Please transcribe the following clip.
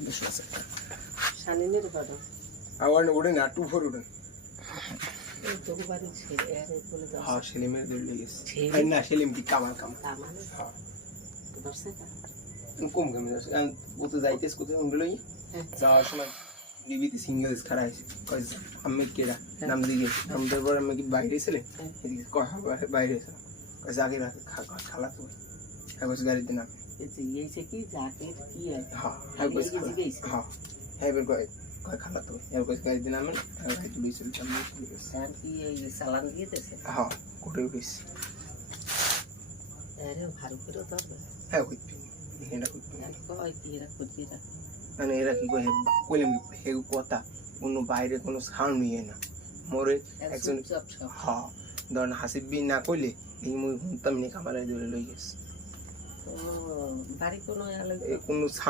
দুশো আছে শালিনের কত আবার ওটা না 24 ওটা এই তো বাড়ি ছেড়ে এর বলে দাও হ্যাঁ সেলিমের দিল গেছে সেলিম? না সেলিম কি কামাল তা মানে হ্যাঁ দশে কা কম কম ও তো যাইতেছ কোথায় উঠলোই যাওয়ার সময় ডিবিতে সিঙ্গেল খারাপ হয়েছে কয়েছে আমি কেরা নাম দিয়ে নাম দেওয়ার পর আমি কি বাইরে ছিলেন এদিকে বাইরে এসে কয়েছে আগে রাখে খালা তো কয়েছে গাড়িতে নামে এই যে কি জ্যাকেট কি হ্যাঁ হ্যাঁ হ্যাঁ এবার কয় খালা তো এবার কয়েছে গাড়িতে নামেন গাড়ি তুলে চলে স্যার কি এই চালান দিয়ে দিয়েছে হ্যাঁ কোটে গেছে আরে ভালো করে ধরবে হ্যাঁ হইতে এটা হইতে কয় কি এরা খুঁজিয়ে রাখে মানে এরা কি কয় কইলাম হে কথা কোনো বাইরে কোনো সাউন্ড নিয়ে না মোরে একজন হ্যাঁ ধরেন হাসিবি না কইলে এই মুই হুনতাম নি কামারে ধরে লই গেছে ও বাড়ি কোনো কোনো